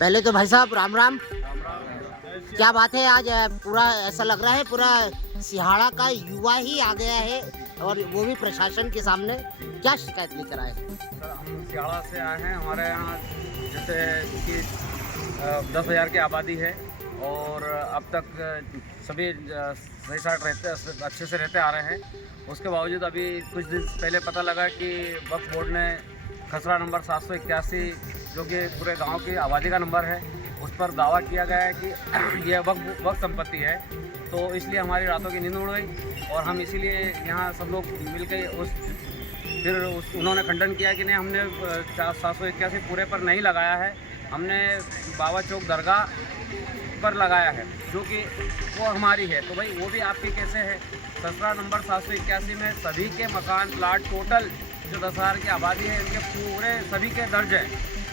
पहले तो भाई साहब राम राम। क्या बात है, आज पूरा ऐसा लग रहा है पूरा सिहाड़ा का युवा ही आ गया है और वो भी प्रशासन के सामने। क्या शिकायत लेकर आए? सर, हम सिहाड़ा से आए हैं। हमारे यहाँ जैसे कि 10,000 की आबादी है और अब तक सभी सही साथ रहते अच्छे से रहते आ रहे हैं। उसके बावजूद अभी कुछ दिन पहले पता लगा कि वक्फ बोर्ड ने खसरा नंबर 781 जो कि पूरे गांव की आबादी का नंबर है, उस पर दावा किया गया है कि यह वक्फ संपत्ति है। तो इसलिए हमारी रातों की नींद उड़ गई और हम इसीलिए यहाँ सब लोग मिलकर उन्होंने खंडन किया कि नहीं, हमने 781 पूरे पर नहीं लगाया है, हमने बाबा चौक दरगाह पर लगाया है जो कि वो हमारी है। तो भाई वो भी आपकी कैसे है? खसरा नंबर 781 में सभी के मकान प्लाट टोटल जो 10,000 की आबादी है इनके पूरे सभी के दर्ज हैं।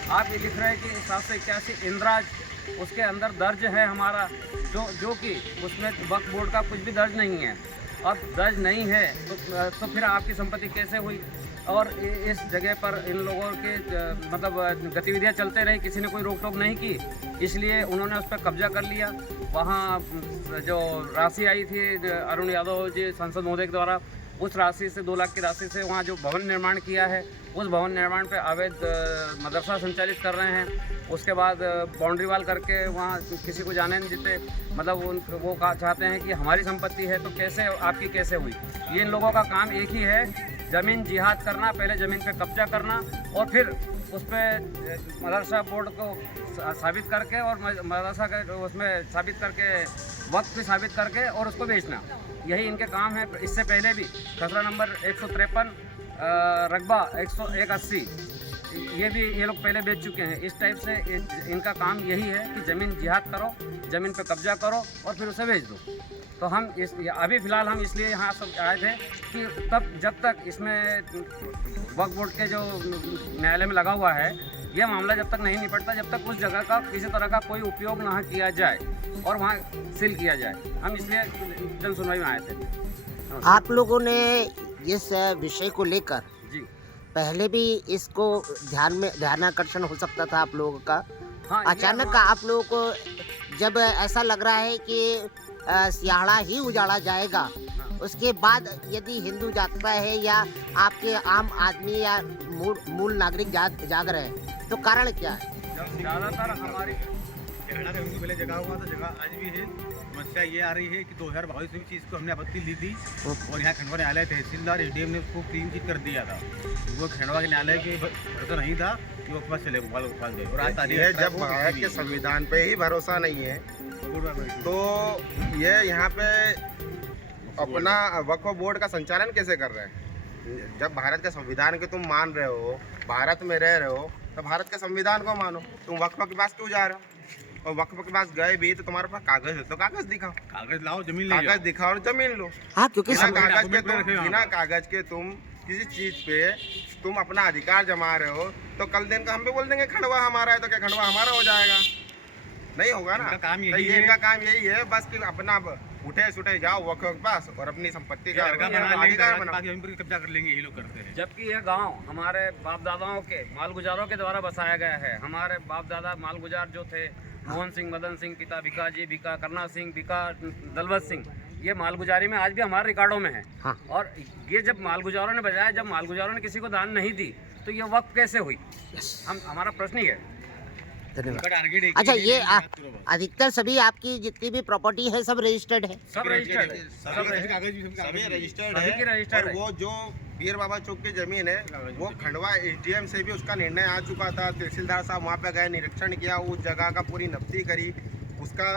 आप ये लिख रहे हैं कि 781 इंदिराज उसके अंदर दर्ज है हमारा, जो कि उसमें वक्फ बोर्ड का कुछ भी दर्ज नहीं है। अब दर्ज नहीं है तो फिर आपकी संपत्ति कैसे हुई? और इस जगह पर इन लोगों के मतलब गतिविधियां चलते रही, किसी ने कोई रोक टोक नहीं की, इसलिए उन्होंने उस पर कब्जा कर लिया। वहाँ जो राशि आई थी अरुण यादव जी सांसद महोदय के द्वारा, उस राशि से 2 लाख की राशि से वहाँ जो भवन निर्माण किया है, उस भवन निर्माण पे अवैध मदरसा संचालित कर रहे हैं। उसके बाद बाउंड्री वाल करके वहाँ किसी को जाने नहीं देते। मतलब वो चाहते हैं कि हमारी संपत्ति है तो कैसे आपकी कैसे हुई? ये इन लोगों का काम एक ही है, ज़मीन जिहाद करना, पहले ज़मीन पे कब्जा करना और फिर उस पर मदरसा बोर्ड को साबित करके और मदरसा का उसमें साबित करके वक्त भी साबित करके और उसको बेचना, यही इनके काम है। इससे पहले भी खसरा नंबर 153 रकबा 181 ये लोग पहले बेच चुके हैं। इस टाइप से इनका काम यही है कि ज़मीन जिहाद करो, ज़मीन पे कब्जा करो और फिर उसे बेच दो। तो हम अभी फ़िलहाल हम इसलिए यहाँ सब आए थे कि जब तक इसमें वक्फ बोर्ड के जो न्यायालय में लगा हुआ है ये मामला जब तक नहीं निपटता, जब तक उस जगह का किसी तरह का कोई उपयोग ना किया जाए और वहाँ सील किया जाए, हम इसलिए जन सुनवाई में आए थे। आप लोगों ने इस विषय को लेकर जी पहले भी इसको ध्यानाकर्षण हो सकता था आप लोगों का? हाँ, अचानक आप लोगों को जब ऐसा लग रहा है कि सिहाड़ा ही उजाड़ा जाएगा, उसके बाद यदि हिंदू जागता है या आपके आम आदमी या मूल नागरिक जाग रहे हैं, तो कारण क्या है? ज़्यादातर हमारी पहले जगह हुआ था, जगह आज भी है। समस्या ये आ रही है कि 2022 में चीज़ को हमने आपत्ति ली थी और यहाँ खंडवा न्यायालय तहसीलदार एडीएम ने उसको क्लीन चिट कर दिया था। वो खंडवा के न्यायालय के भरोसा नहीं था कि वो पास चले गोपाल दे। और आज तारीख है जब भारत के संविधान पे ही भरोसा नहीं है तो ये यहाँ पे अपना वक्फ बोर्ड का संचालन कैसे कर रहे हैं? जब भारत के संविधान के तुम मान रहे हो, भारत में रह रहे हो, तो भारत के संविधान को मानो। तुम वक्फ के पास क्यों जा रहे हो? और वक्फ के पास गए भी तो तुम्हारे पास कागज है तो कागज दिखाओ, कागज लाओ, जमीन कागज दिखाओ और जमीन लो। हाँ, क्योंकि बिना कागज के तुम किसी चीज पे तुम अपना अधिकार जमा रहे हो तो कल दिन का हम भी बोल देंगे खंडवा हमारा है तो क्या खंडवा हमारा हो जाएगा? नहीं होगा ना। इनका काम तो इनका काम यही है बस कि अपना उठे सुठे जाओ वक्फ के पास और अपनी संपत्ति का अधिकार बनाओ। कब्जा कर लेंगे, ये लोग करते हैं। जबकि यह गांव हमारे बाप दादाओं के मालगुजारों के द्वारा बसाया गया है। हमारे बाप दादा मालगुजार जो थे, मोहन सिंह, मदन सिंह, पिता भिका जी, भिका करना सिंह, भिका दलवत सिंह, ये मालगुजारी में आज भी हमारे रिकॉर्डों में है। हाँ। और ये जब मालगुजारों ने बजाया, जब मालगुजारों ने किसी को दान नहीं दी तो ये वक्त कैसे हुई? हमारा प्रश्न ही है। धन्यवाद। अच्छा, ये अधिकतर सभी आपकी जितनी भी प्रॉपर्टी है सब रजिस्टर्ड है? सब रजिस्टर्ड है, सभी रजिस्टर्ड सभी की है। रजिस्टर्ड और वो जो पीर बाबा चौक की जमीन है वो खंडवा एसडीएम से भी उसका निर्णय आ चुका था। तहसीलदार साहब वहाँ पे गए, निरीक्षण किया, उस जगह का पूरी नब्ती करी, उसका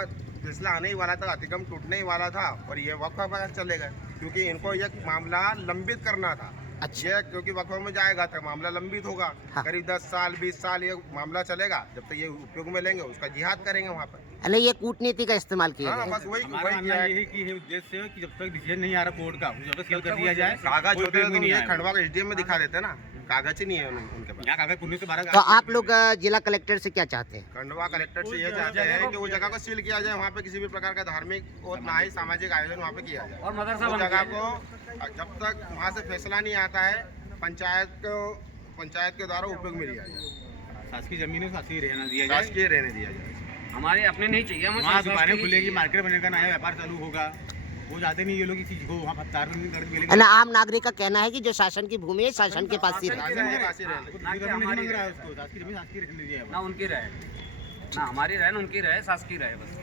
फैसला आने ही वाला था, अतिक्रम टूटने ही वाला था और ये वक्फ पर चले गए क्योंकि इनको ये मामला लंबित करना था। अच्छा। ये क्योंकि वक्फ में जाएगा तो मामला लंबित होगा। हाँ। करीब 10 साल 20 साल ये मामला चलेगा, जब तक ये उपयोग में लेंगे उसका जिहाद करेंगे वहाँ पर। अरे ये कूटनीति का इस्तेमाल किया हाँ, गया बस वही हमारा मानना किया है। यही कि उद्देश्य है कि जब तक डिसीजन नहीं आ रहा कोर्ट का, जब तक सील कर दिया जाए। कागज होते कोई तो नहीं ये आएगा। खंडवा का एसडीएम में दिखा देते ना, कागज ही नहीं है उनके पास। यहाँ कागज पुण्य से 12 तो आप लोग जिला कलेक्टर से क्या चाहते हैं? खंडवा कलेक्टर से ये चाहते हैं कि वो जगह को सील किया जाए, वहाँ पे किसी भी प्रकार का धार्मिक और ना ही सामाजिक आयोजन वहाँ पे किया जाए। और मदरसा उस बन जगह गया। को जब तक वहाँ से फैसला नहीं आता है पंचायत के द्वारा उपयोग में लिया जाए। शासकीय जमीन है, शासकीय रहना दिया जाए। शासकीय रहने दिया जाए। हमारी अपनी नहीं चाहिए, हमें वहाँ शासकीय दुकानें ही खुलेगी, चाहिए। मार्केट बनेगा, नया व्यापार चालू होगा। वो जाते नहीं ये लोग इस चीज को वहाँ पत्थर में कर है मिलेंगे। ना, आम नागरिक का कहना है कि जो शासन की भूमि है शासन के पास ही रहे। शासन के पास ही रहने ना कि नहीं हमारी मांग रहा है रहे। उसको, शासकीय जमीन शासकीय रहने दिया है। ना उनकी रहे, ना हमारी रहे, ना उनकी रहे, शासकीय रहे बस।